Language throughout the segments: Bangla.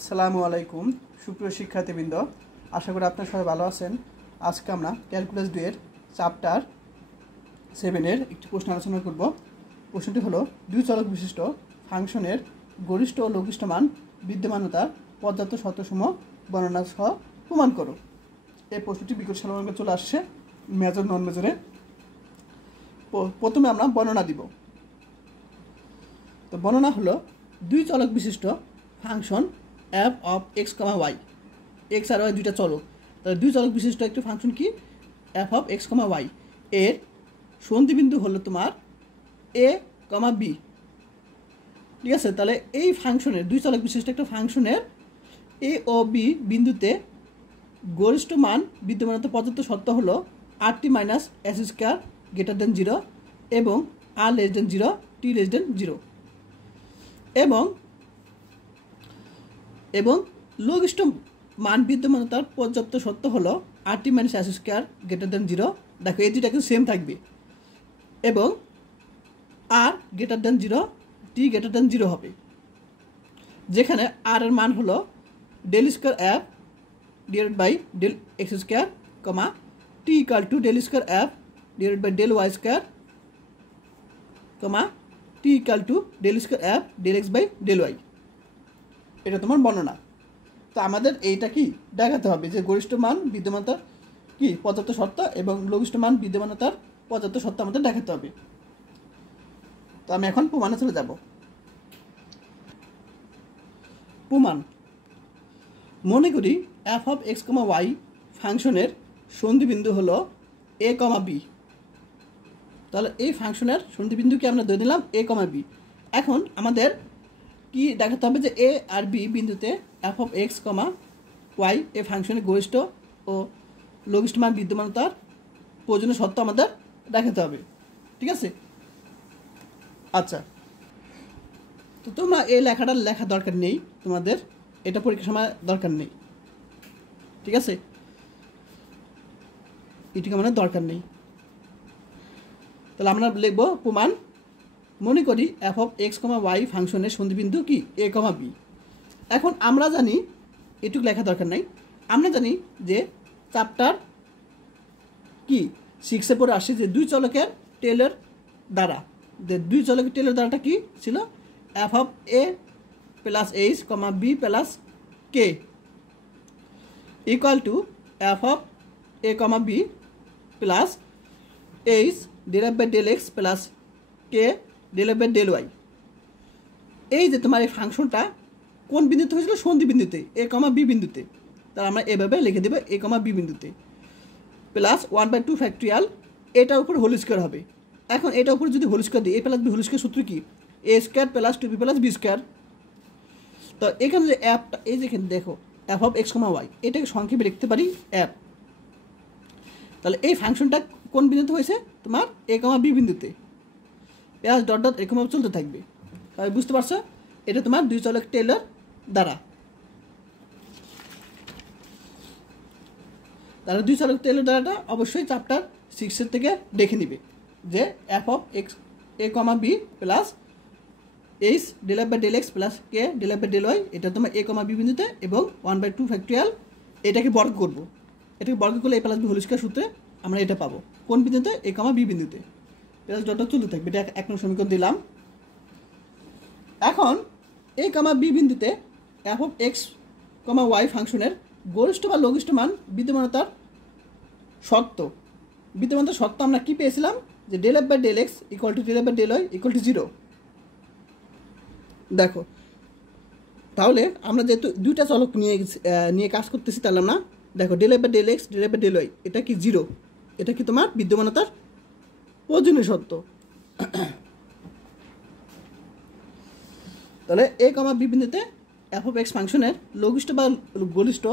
আসসালামু আলাইকুম সুপ্রিয় শিক্ষার্থীবৃন্দ, আশা করি আপনারা সবাই ভালো আছেন। আজকে আমরা ক্যালকুলাস 2 এর চ্যাপ্টার 7 এর একটি প্রশ্ন আলোচনা করব। প্রশ্নটি হলো, দুই চলক বিশিষ্ট ফাংশনের গরিষ্ঠ ও লঘিষ্ঠ মান বিদ্যমানতার পর্যাপ্ত শর্তসমূহ বর্ণনা সহ প্রমাণ করো। এই প্রশ্নটি বিকট সালমানকে চলে আসছে মেজর নন মেজরে। প্রথমে আমরা বর্ণনা দিব। তো বর্ণনা হলো, দুই চলক বিশিষ্ট function f of x, y, x আর y দুইটা চলক, তাহলে দুই চলক বিশিষ্ট একটি ফাংশন কি f of x, y এর সন্ধিবিন্দু হলো তোমার a, b। ঠিক আছে, তাহলে এই ফাংশনের দুই চলক বিশিষ্ট একটা ফাংশনের a ও b বিন্দুতে গরিষ্ঠ মান বিদ্যমানতা পর্যাপ্ত শর্ত হলো rt minus s square greater than 0 এবং r less than 0, t less than 0 এবং লঘিষ্ঠ মান বিদ্যমানতার পর্যাপ্ত শর্ত হলো rt minus s square greater than 0। দেখো এই দুইটা কিন্তু সেম থাকবে এবং r greater than 0, t greater than 0 হবে, যেখানে r এর মান হলো del square f divided by del x square, t equal to del square f divided by del y square, t equal to del square f del x by del y। এটা তোমার বর্ণনা। তো আমাদের এইটা কি দেখাতে হবে যে গরিষ্ঠ মান বিদ্যমানতার কি পর্যাপ্ত শর্ত এবং লঘিষ্ঠ মান বিদ্যমানতার পর্যাপ্ত শর্ত আমাদের দেখাতে হবে। তো আমি এখন প্রমাণে চলে যাব। প্রমাণ, মনে করি f of x, y ফাংশনের সন্ধিবিন্দু হলো a, b। তাহলে এই ফাংশনের সন্ধিবিন্দুকে আমরা ধরে নিলাম a, b। এখন আমাদের কি দেখাতে হবে যে a আর b বিন্দুতে f of x, y এই ফাংশনের গরিষ্ঠ ও লঘিষ্ঠ মান বিদ্যমানতার প্রয়োজনীয় শর্ত আমাদের দেখাতে হবে। ঠিক আছে, আচ্ছা। তো তোমরা এই লেখাটা লেখা দরকার নেই, তোমাদের এটা পরীক্ষার সময় দরকার নেই। ঠিক আছে, এটিকে আমাদের দরকার নেই। তাহলে আমরা লিখব প্রমাণ, মনে করি f of x, y ফাংশনের সন্ধিবিন্দু কি a, b। এখন আমরা জানি, এটুকু লেখা দরকার নাই, আমরা জানি যে চ্যাপ্টার কি 6-এ পড়ে আসছে যে দুই চলকের টেলর দ্বারা, দুই চলকের টেলর দ্বারাটা কি ছিল f of a plus h, b plus k equal to f of a, b plus h divide by del x plus k del by del y। এই যে তোমার এই ফাংশনটা কোন বিন্দুতে হয়েছিল? সন্ধি বিন্দুতে a, b বিন্দুতে। তাহলে আমরা এভাবে লিখে দেবো a, b বিন্দুতে প্লাস 1/2 ফ্যাক্টরিয়াল এটার উপর হোল স্কয়ার হবে। এখন এটার উপর যদি হোল স্কয়ার দিই, a plus b whole square সূত্র কি a square plus 2b plus b square. তো এখানে যে অ্যাপটা, এই যেখানে দেখো f of x, y এটাকে সংক্ষেপে লিখতে পারি অ্যাপ। তাহলে এই ফাংশনটা কোন বিন্দুতে হয়েছে? তোমার a, b বিন্দুতে। প্লাস ডট ডট এরকমভাবে চলতে থাকবে। তাহলে বুঝতে পারছো, এটা তোমার দুই চলক টেলর দ্বারা। তাহলে দুই চলক টেলর দ্বারাটা অবশ্যই চ্যাপ্টার 6-এর থেকে দেখে নিবে যে f of x, a, b plus h divide by del x plus k divide by del y, এটা তোমার a, b বিন্দুতে এবং 1/2 ফ্যাক্টরিয়াল এটাকে বর্গ করব। এটাকে বর্গ করলে a plus b whole square সূত্রে আমরা এটা পাবো কোন বিন্দুতে? a, b বিন্দুতে। প্লাস ডট চলতে থাকবে। এটা এক নম্বর সমীকরণ দিলাম। এখন a, b বিন্দুতে f of x, y ফাংশনের গরিষ্ঠ বা লঘিষ্ঠ মান বিদ্যমানতার শর্ত আমরা কি পেয়েছিলাম যে del f by del x equal to del f by del y equal to 0। দেখো, তাহলে আমরা যেহেতু দুইটা চলক নিয়ে কাজ করতেছি, তাহলে আমরা দেখো del f by del x, del f by del y এটা কি 0, এটা কি তোমার বিদ্যমানতার প্রয়োজনীয় শর্ত। তাহলে a, b বিন্দুতে f of x ফাংশনের লঘিষ্ঠ বা গরিষ্ঠ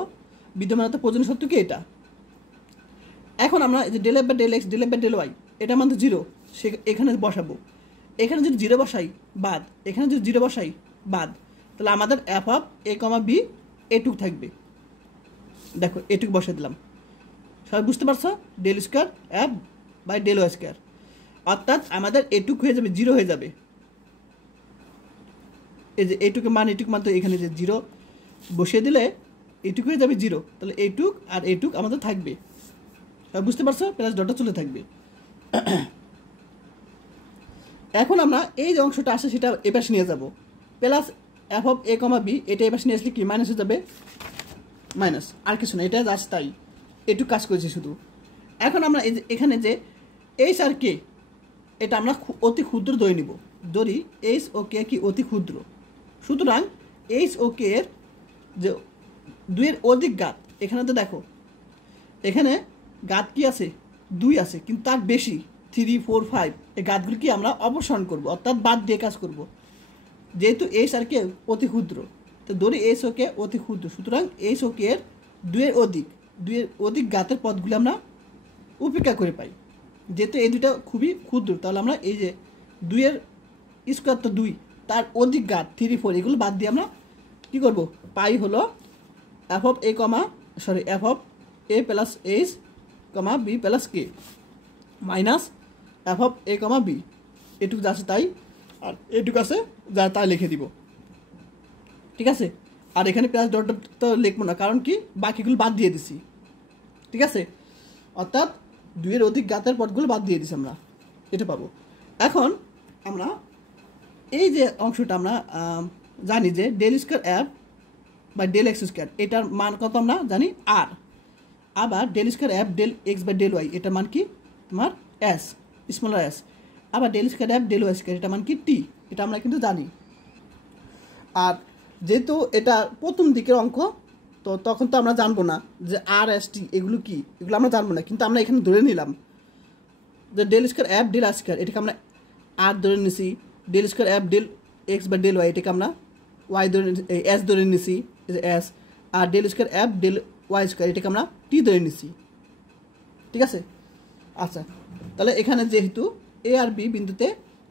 বিদ্যমানতার প্রয়োজনীয় শর্ত কি এটা। এখন আমরা যে del f by del x, del f by del y এটা মান তো 0, সে এখানে বসাবো। এখানে যদি 0 বসাই বাদ, এখানে যদি 0 বসাই বাদ, তাহলে আমাদের f of a, b এটুক থাকবে। দেখো এটুক বসাই দিলাম। সবাই বুঝতে পারছো? Del square f by del y square, অর্থাৎ আমাদের এটুক হয়ে যাবে 0 হয়ে যাবে। এই যে এইটুকু মান তো এখানে যে 0 বসিয়ে দিলে এইটুক হয়ে যাবে 0, তাহলে এইটুক আর এইটুক আমাদের থাকবে, বুঝতে পারছো, প্লাস ডটটা চলে থাকবে। এখন আমরা এই যে অংশটা আসে সেটা এপাশে নিয়ে যাব, plus F of A comma B, এটা এপাশে নিয়ে আসলে কি মাইনাস হয়ে যাবে, মাইনাস, আর কিছু না, এটা জাস্ট তাই, এটুকু কাজ করেছি শুধু। এখন আমরা এই যে এখানে যে এইচ আর কে, এটা আমরা অতি ক্ষুদ্র ধরে নিব, ধরি এইচ ও কে কি অতি ক্ষুদ্র, সুতরাং এইচ ও কে এর যে 2 এর অধিক ঘাত, এখানে তো দেখো এখানে ঘাত কি আছে, 2 আছে, কিন্তু তার বেশি 3, 4, 5 এই ঘাতগুলি কি আমরা অপসারণ করব, অর্থাৎ বাদ দিয়ে কাজ করব, যেহেতু এইচ আর কে অতি ক্ষুদ্র, তো ধরি এইচ ও কে অতি ক্ষুদ্র, সুতরাং এইচ ও কে এর 2 এর অধিক ঘাতের পদগুলি আমরা উপেক্ষা করে পাই, যেহেতু এই দুটা খুবই ক্ষুদ্র, তাহলে আমরা এই যে 2 এর স্কোয়ার তো 2, তার অধিক ঘাত 3, 4 এগুলো বাদ দিয়ে আমরা কী করব, পাই হলো F of A F of A plus H comma B plus K minus F of A comma B, এটুকু যা আছে তাই, আর এটুকু আছে যা তাই লিখে দিব, ঠিক আছে। আর এখানে প্লাস ডট তো লিখবো না, কারণ কি বাকিগুলো বাদ দিয়ে দিছি, ঠিক আছে, অর্থাৎ 2 এর অধিক ঘাতের পদগুলো বাদ দিয়ে দিছি আমরা, এটা পাবো। এখন আমরা এই যে অংশটা আমরা জানি যে ডেল স্কোয়ার এফ বা ডেল এক্স স্কোয়ার, এটার মান কত আমরা জানি আর, আবার del square F del X by del Y, এটার মান কি তোমার এস, স্মলার এস, আবার del square F del Y square, এটার মান কি টি, এটা আমরা কিন্তু জানি। আর যেহেতু এটা প্রথম দিকের অঙ্ক, তো তখন তো আমরা জানবো না যে আর এস টি এগুলো কি, এগুলো আমরা জানবো না, কিন্তু আমরা এখানে ধরে নিলাম যে del square F del r square, এটাকে আমরা আর ধরে নিছি, del square F del x বা ডেল ওয়াই, এটাকে আমরা ওয়াই ধরে এস ধরে নিছি এস, আর del square F del Y square, এটাকে আমরা টি ধরে নিছি, ঠিক আছে। আচ্ছা, তাহলে এখানে যেহেতু এ আর বি বিন্দুতে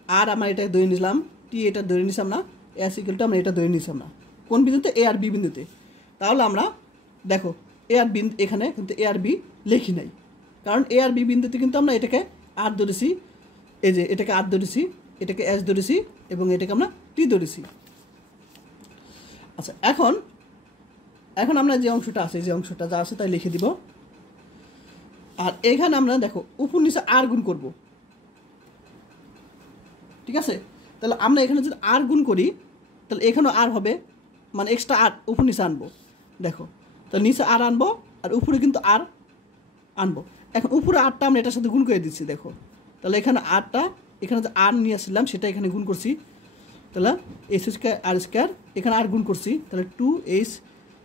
আর আমরা এটা ধরে নিলাম, টি এটা ধরে নিছি আমরা, এস ইকুয়াল টু আমরা এটা ধরে নিছি আমরা কোন বিন্দুতে, এ আর বি বিন্দুতে, তাহলে আমরা দেখো এ আর বি এখানে কিন্তু এ আর বি লিখি নাই, কারণ এ আর বি বিন্দুতে কিন্তু আমরা এটাকে আর ধরেছি, এই যে এটাকে আর ধরেছি, এটাকে এস ধরেছি এবং এটাকে আমরা টি ধরেছি। আচ্ছা, এখন আমরা যে অংশটা আছে, যে অংশটা যা আছে তাই লিখে দিব, আর এখানে আমরা দেখো উপর নিচে আর গুণ করব, ঠিক আছে। তাহলে আমরা এখানে যদি আর গুণ করি তাহলে এখানেও আর হবে, মানে এক্সট্রা আর উপর নিচে আনবো, দেখো তাহলে নিচে আর আনবো আর উপরে কিন্তু আর আনবো। এখন উপরে আরটা আমরা এটার সাথে গুণ করে দিচ্ছি, দেখো তাহলে এখানে আরটা, এখানে যে আর নিয়ে আসছিলাম সেটা এখানে গুণ করছি, তাহলে এইচ স্কোয়ার আর স্কোয়ার, এখানে আর গুণ করছি, তাহলে 2h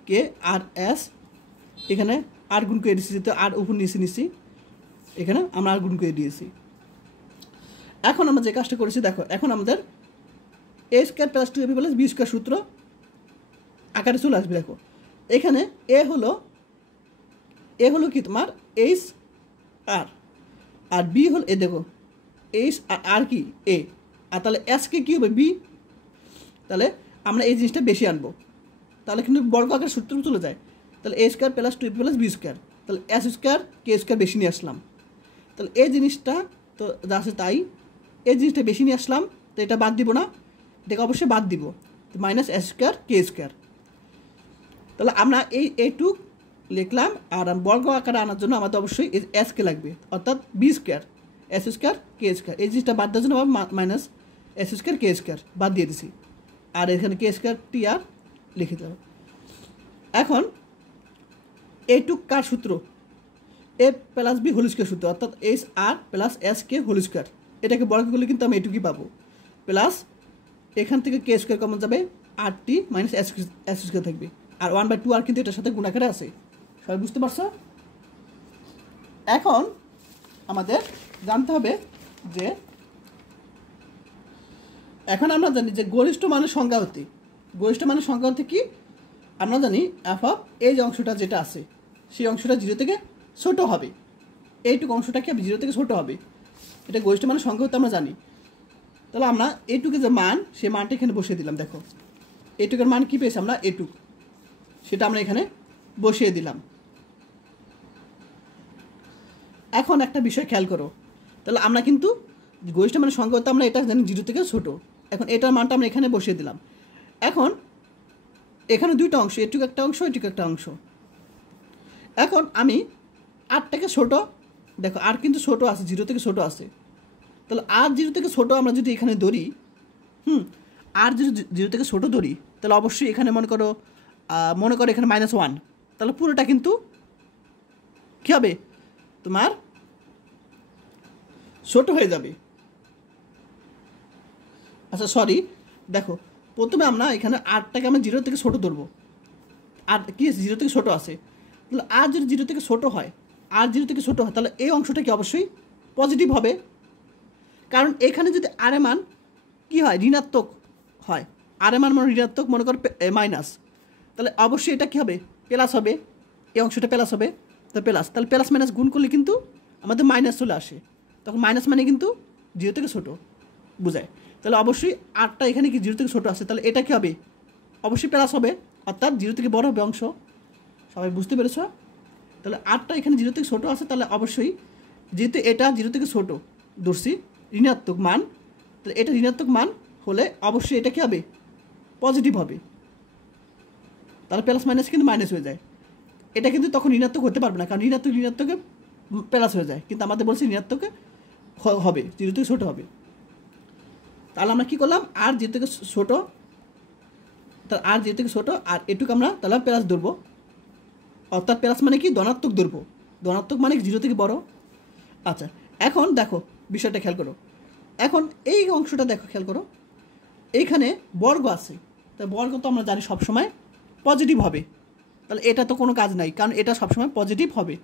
কে আর এস, এখানে আর গুণ করে দিচ্ছি, যেহেতু আর উপর নিচ্ছি, এখানে আমরা আর গুণ করে দিয়েছি। এখন আমরা যে কাজটা করেছি দেখো, এখন আমাদের a square plus 2ab plus b square সূত্র আকারে চলে আসবে। দেখো এখানে এ হলো কি তোমার এইচ আর, আর বি হল এ, দেখো এইচ আর কি এ, আর তাহলে এসকে কী হবে বি, তাহলে আমরা এই জিনিসটা বেশি আনবো, তাহলে কিন্তু বর্গ আকার সূত্র চলে যায়, তাহলে a square plus 2ab plus b square, তাহলে এস স্কোয়ার কে স্কোয়ার বেশি নিয়ে আসলাম, তাহলে এই জিনিসটা তো যা আছে তাই, এই জিনিসটা বেশি নিয়ে আসলাম, তো এটা বাদ দিব না, এটাকে অবশ্যই বাদ দিব, মাইনাস এস স্কোয়ার কে স্কোয়ার, তাহলে আমরা এইটুক লিখলাম, আর বর্গ আকারে আনার জন্য আমাদের অবশ্যই এসকে লাগবে, অর্থাৎ বি স্কোয়ার এস স্কোয়ার কে স্কোয়ার, এই জিনিসটা বাদ দেওয়ার জন্য মাইনাস এস স্কোয়ার কে স্কোয়ার বাদ দিয়ে দিছি, আর এখানে কে স্কোয়ার টি আর লিখে দেবো। এখন এইটুক কার সূত্র, a plus b whole square সূত্র, অর্থাৎ এইচ আর প্লাস এস কে হোল স্কোয়ার, এটাকে বর্গ করলে কিন্তু আমি এইটুকুই পাবো, প্লাস এখান থেকে কে স্কোয়ার কমন যাবে, আর টি মাইনাস এস স্কোয়ার থাকবে, আর 1/2 আর কিন্তু এটার সাথে গুণাকারে আছে, সবাই বুঝতে পারছো। এখন আমাদের জানতে হবে যে, এখন আমরা জানি যে গরিষ্ঠ মানের সংজ্ঞা হতে কি আমরা জানি এফ অফ এই যে অংশটা যেটা আছে সেই অংশটা 0 থেকে ছোট হবে, এইটুকু অংশটা কি 0 থেকে ছোট হবে, এটা গরিষ্ঠ মানের সংজ্ঞা হতে আমরা জানি। তাহলে আমরা এইটুকু যে মান, সেই মানটা এখানে বসিয়ে দিলাম, দেখো এইটুকুর মান কি পেয়েছি আমরা, এইটুক, সেটা আমরা এখানে বসিয়ে দিলাম। এখন একটা বিষয় খেয়াল করো, তাহলে আমরা কিন্তু গরিষ্ঠ মানের সংখ্যা হতে আমরা এটা জানি 0 থেকে ছোট, এখন এটার মানটা আমরা এখানে বসিয়ে দিলাম। এখন এখানে দুইটা অংশ, এটুকু একটা অংশ, এটুকু একটা অংশ। এখন আমি আরটাকে ছোটো, দেখো আর কিন্তু ছোটো আছে, 0 থেকে ছোটো আছে, তাহলে আর 0 থেকে ছোটো আমরা যদি এখানে ধরি, আর যদি 0 থেকে ছোটো ধরি, তাহলে অবশ্যই এখানে মনে করো এখানে -1, তাহলে পুরোটা কিন্তু কী হবে তোমার ছোটো হয়ে যাবে। আচ্ছা সরি, দেখো প্রথমে আমরা এখানে আরটাকে আমরা 0 থেকে ছোটো ধরবো, আর কি 0 থেকে ছোটো আছে, তাহলে আর যদি 0 থেকে ছোটো হয়, আর 0 থেকে ছোটো হয়, তাহলে এই অংশটা কি অবশ্যই পজিটিভ হবে, কারণ এখানে যদি আর এর মান কী হয় ঋণাত্মক হয়, আর এর মান মানে ঋণাত্মক, মনে করো মাইনাস, তাহলে অবশ্যই এটা কী হবে প্লাস হবে, এই অংশটা প্লাস হবে, তো প্লাস, তাহলে প্লাস মাইনাস গুণ করলে কিন্তু আমাদের মাইনাস চলে আসে, তখন মাইনাস মানে কিন্তু 0 থেকে ছোটো বোঝায়, তাহলে অবশ্যই আরটা এখানে কি 0 থেকে ছোটো আছে, তাহলে এটা কী হবে অবশ্যই প্লাস হবে, অর্থাৎ 0 থেকে বড় হবে অংশ। সবাই বুঝতে পেরেছ? তাহলে আরটা এখানে 0 থেকে ছোটো আছে, তাহলে অবশ্যই যেহেতু এটা 0 থেকে ছোটো ধরছি ঋণাত্মক মান, তাহলে এটা ঋণাত্মক মান হলে অবশ্যই এটা কী হবে পজিটিভ হবে, তাহলে প্লাস মাইনাস কিন্তু মাইনাস হয়ে যায়, এটা কিন্তু তখন ঋণাত্মক হতে পারবে না, কারণ ঋণাত্মকে প্লাস হয়ে যায়, কিন্তু আমাদের বলছি ঋণাত্মকে হবে 0 থেকে ছোটো হবে। তাহলে আমরা কী করলাম, আর 0 থেকে ছোটো, তাহলে আর 0 থেকে ছোটো, আর এটুকু আমরা তাহলে প্লাস ধরবো, অর্থাৎ প্লাস মানে কি ধনাত্মক ধরবো, ধনাত্মক মানে 0 থেকে বড়। আচ্ছা এখন দেখো বিষয়টা খেয়াল করো, এখন এই অংশটা দেখো খেয়াল করো, এইখানে বর্গ আছে, তা বর্গ তো আমরা জানি সবসময় পজিটিভ হবে, তাহলে এটা তো কোনো কাজ নাই, কারণ এটা সবসময় পজিটিভ হবে,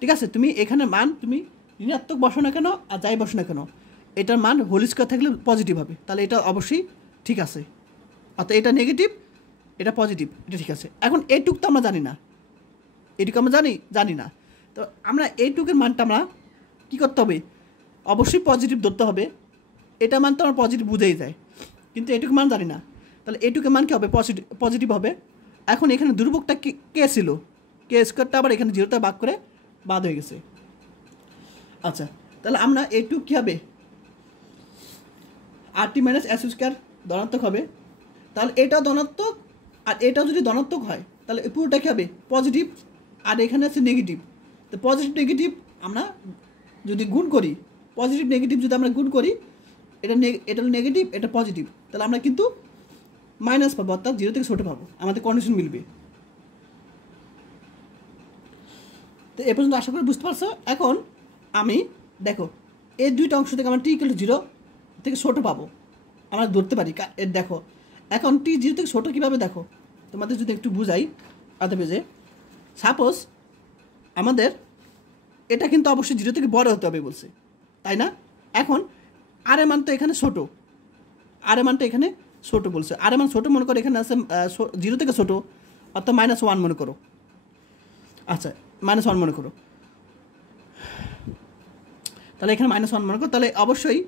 ঠিক আছে। তুমি এখানে মান তুমি ঋণাত্মক বসো না কেন আর যাই বসো না কেন, এটার মান হোল স্কোয়ার থাকলে পজিটিভ হবে, তাহলে এটা অবশ্যই ঠিক আছে, অর্থাৎ এটা নেগেটিভ এটা পজিটিভ, এটা ঠিক আছে। এখন এইটুক তো আমরা জানি না, এইটুকু আমরা জানি না, তো আমরা এইটুকের মানটা আমরা কী করতে হবে, অবশ্যই পজিটিভ ধরতে হবে, এটা মান তো আমরা পজিটিভ বুঝেই যায়, কিন্তু এইটুকু মান জানি না, তাহলে এইটুকের মান কী হবে পজিটিভ হবে। এখন এখানে দুর্ভোগটা কে ছিল, কে স্কোয়ারটা আবার এখানে 0টা ভাগ করে বাদ হয়ে গেছে। আচ্ছা তাহলে আমরা এইটুক কী হবে RT - S স্কোয়ার ধনাত্মক হবে, তাহলে এটাও ধনাত্মক আর এটাও যদি ধনাত্মক হয়, তাহলে পুরোটা কী হবে পজিটিভ, আর এখানে আছে নেগেটিভ, তো পজিটিভ নেগেটিভ আমরা যদি গুণ করি, পজিটিভ নেগেটিভ যদি আমরা গুণ করি, এটা নেগেটিভ এটা পজিটিভ, তাহলে আমরা কিন্তু মাইনাস পাবো, অর্থাৎ 0 থেকে ছোটো পাবো, আমাদের কন্ডিশন মিলবে। তো এ পর্যন্ত আশা করি বুঝতে পারছো। এখন আমি দেখো এই দুইটা অংশ থেকে আমরা t=0 থেকে ছোটো পাবো, আমরা ধরতে পারি, দেখো এখন t 0 থেকে ছোটো কীভাবে, দেখো তোমাদের যদি একটু বুঝাই আদা পেজে, সাপোজ আমাদের এটা কিন্তু অবশ্যই 0 থেকে বড় হতে হবে বলছে, তাই না। এখন আর এর মান তো এখানে ছোটো, আর এর মানটা এখানে ছোটো বলছে, আর এর মান ছোটো মনে করো, এখানে আছে 0 থেকে ছোটো, অর্থাৎ -1 মনে করো, আচ্ছা -1 মনে করো, তাহলে এখানে -1 মনে করো, তাহলে অবশ্যই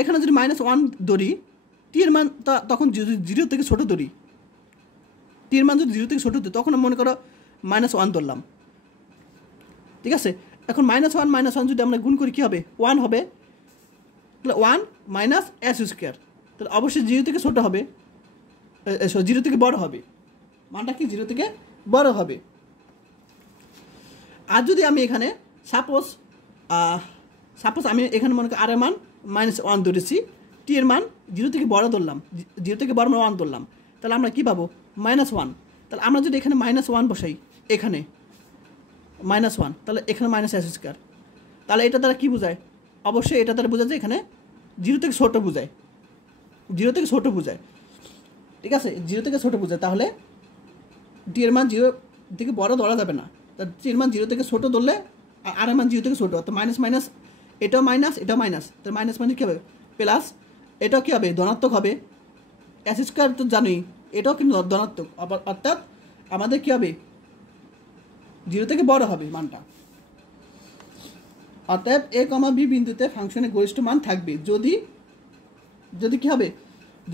এখানে যদি -1 ধরি, টি এর মান তখন যদি 0 থেকে ছোটো ধরি, টি এর মান যদি 0 থেকে ছোটো ধরি, তখন মনে করো -1 ধরলাম, ঠিক আছে। এখন -1 যদি আমরা গুণ করি কী হবে 1 হবে, তাহলে 1 - S স্কোয়ার, তাহলে অবশ্যই 0 থেকে ছোটো হবে, 0 থেকে বড় হবে, মানটা কি 0 থেকে বড় হবে। আর যদি আমি এখানে সাপোজ আমি এখানে মনে করি আর এর মান -1 ধরেছি, টি এর মান 0 থেকে বড় ধরলাম, 0 থেকে বড় 1 ধরলাম, তাহলে আমরা কী পাবো -1, তাহলে আমরা যদি এখানে -1 বসাই, এখানে -1, তাহলে এখানে -S স্কোয়ার, তাহলে এটা দ্বারা কী বোঝায়, অবশ্যই এটা দ্বারা বোঝায় যে এখানে 0 থেকে ছোটো বোঝায়, 0 থেকে ছোটো বোঝায়, ঠিক আছে, 0 থেকে ছোটো বোঝায়, তাহলে টি এর মান 0 থেকে বড় ধরা যাবে না, তা টি এর মান 0 থেকে ছোটো ধরলে আর এর মান 0 থেকে ছোটো, তো মাইনাস এটাও মাইনাস এটাও মাইনাস, তো মাইনাস মানে কী হবে প্লাস, এটাও কী হবে ধনাত্মক হবে, S স্কোয়ার তো জানোই এটাও কিন্তু ধনাত্মক, অর্থাৎ আমাদের কী হবে 0 থেকে বড় হবে মানটা, অর্থাৎ A, B বিন্দুতে ফাংশনের গরিষ্ঠ মান থাকবে যদি কী হবে,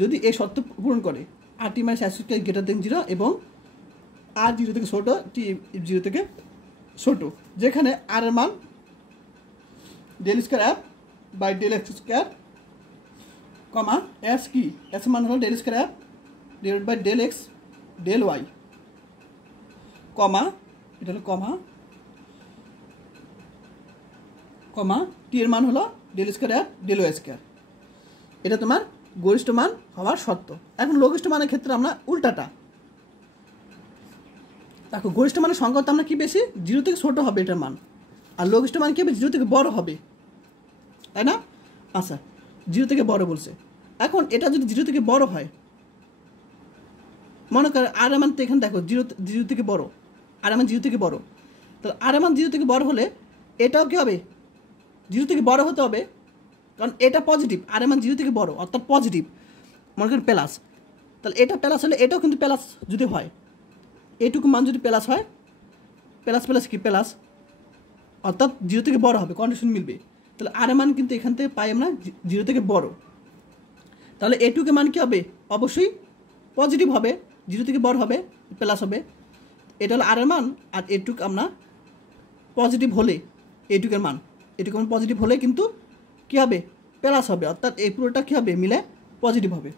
যদি এই শর্ত পূরণ করে RT - S স্কোয়ার > 0 এবং আর 0 থেকে ছোটো, টি 0 থেকে ছোটো, যেখানে আর এর মান ∂2 f/x², S কি S মান হলো ∂2 f divide by del x del y comma, এটা হলো কমা কমা টি এর মান হলো del square r del Y square. এটা তোমার গরিষ্ঠ মান হওয়ার শর্ত। এখন লঘিষ্ঠ মানের ক্ষেত্রে আমরা উল্টাটা দেখো, গরিষ্ঠ মানের সংখ্যা তো আমরা কি বেশি 0 থেকে ছোটো হবে এটার মান, আর লঘিষ্ঠ মান কি হবে 0 থেকে বড় হবে, তাই না? আচ্ছা 0 থেকে বড় বলছে। এখন এটা যদি 0 থেকে বড় হয়, মনে করো আর এর মান তো এখানে দেখো 0 থেকে বড়, আর এর মান 0 থেকে বড়, তাহলে আর এর মান 0 থেকে বড় হলে এটাও কি হবে 0 থেকে বড় হতে হবে, কারণ এটা পজিটিভ, আর এর মান 0 থেকে বড় অর্থাৎ পজিটিভ, মনে করেন প্লাস, তাহলে এটা প্লাস হলে এটাও কিন্তু প্লাস যদি হয়, এইটুকু মান যদি প্লাস হয়, প্লাস প্লাস কি প্লাস, অর্থাৎ 0 থেকে বড় হবে, কন্ডিশন মিলবে। তাহলে আর এর মান কিন্তু এখান থেকে পাই আমরা 0 থেকে বড়, তাহলে এটুকু মান কি হবে অবশ্যই পজিটিভ হবে, 0 থেকে বড় হবে প্লাস হবে। এটা হলো আর এর মান, আর এটুক আমরা পজিটিভ হলে এটুকের মান, এটুকু মান পজিটিভ হলে কিন্তু কী হবে প্লাস হবে, অর্থাৎ এই পুরোটা কী হবে মিলে পজিটিভ হবে।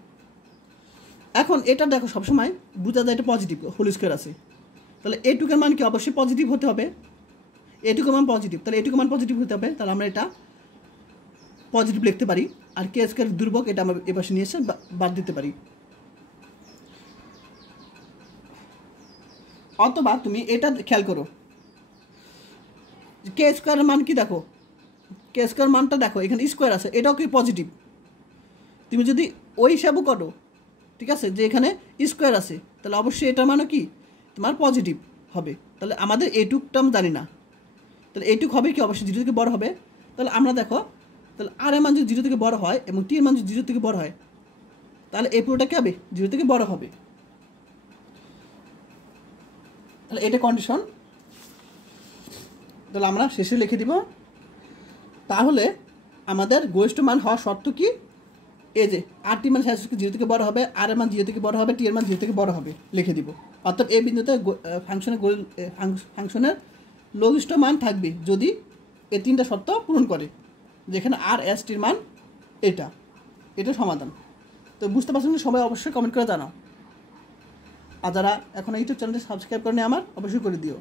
এখন এটা দেখো সবসময় বোঝা যায় এটা পজিটিভ, হোল স্কোয়ার আছে, তাহলে এটুকের মান কি অবশ্যই পজিটিভ হতে হবে, এটুকু মান পজিটিভ, তাহলে এটুকু মান পজিটিভ হতে হবে, তাহলে আমরা এটা পজিটিভ লিখতে পারি। আর কে স্কোয়ার দুর্বক এটা আমরা এপাশে নিয়ে এসে বাদ দিতে পারি। অথবা তুমি এটা খেয়াল করো, কে স্কোয়ারের মান কি দেখো, কে স্কোয়ার মানটা দেখো এখানে স্কোয়ার আছে, এটাও কি পজিটিভ, তুমি যদি ওই হিসাবও করো, ঠিক আছে, যে এখানে স্কোয়ার আছে, তাহলে অবশ্যই এটার মানও কি তোমার পজিটিভ হবে। তাহলে আমাদের এইটুকটা আমি জানি না, তাহলে এইটুক হবে কি অবশ্যই 0 থেকে বড় হবে। তাহলে আমরা দেখো, তাহলে আর এর মান যদি 0 থেকে বড় হয় এবং টি এর মান যদি 0 থেকে বড় হয়, তাহলে এই পুরোটা কি হবে 0 থেকে বড় হবে। তাহলে এটা কন্ডিশন, তাহলে আমরা শেষে লিখে দিব। তাহলে আমাদের গরিষ্ঠ মান হওয়ার শর্ত কি, এই যে আর টি মান 0 থেকে বড় হবে, আর এর মান 0 থেকে বড় হবে, টি এর মান 0 থেকে বড় হবে লিখে দিব। অর্থাৎ এই বিন্দুতে ফাংশনের লঘিষ্ঠ মান থাকবে যদি এই তিনটা শর্ত পূরণ করে, যেখানে আর এস টির মান এটা সমাধান। তো বুঝতে পারছেন, সবাই অবশ্যই কমেন্ট করে জানাও। আর যারা এখন ইউটিউব চ্যানেলটি সাবস্ক্রাইব করেনি আমার, অবশ্যই করে দিও।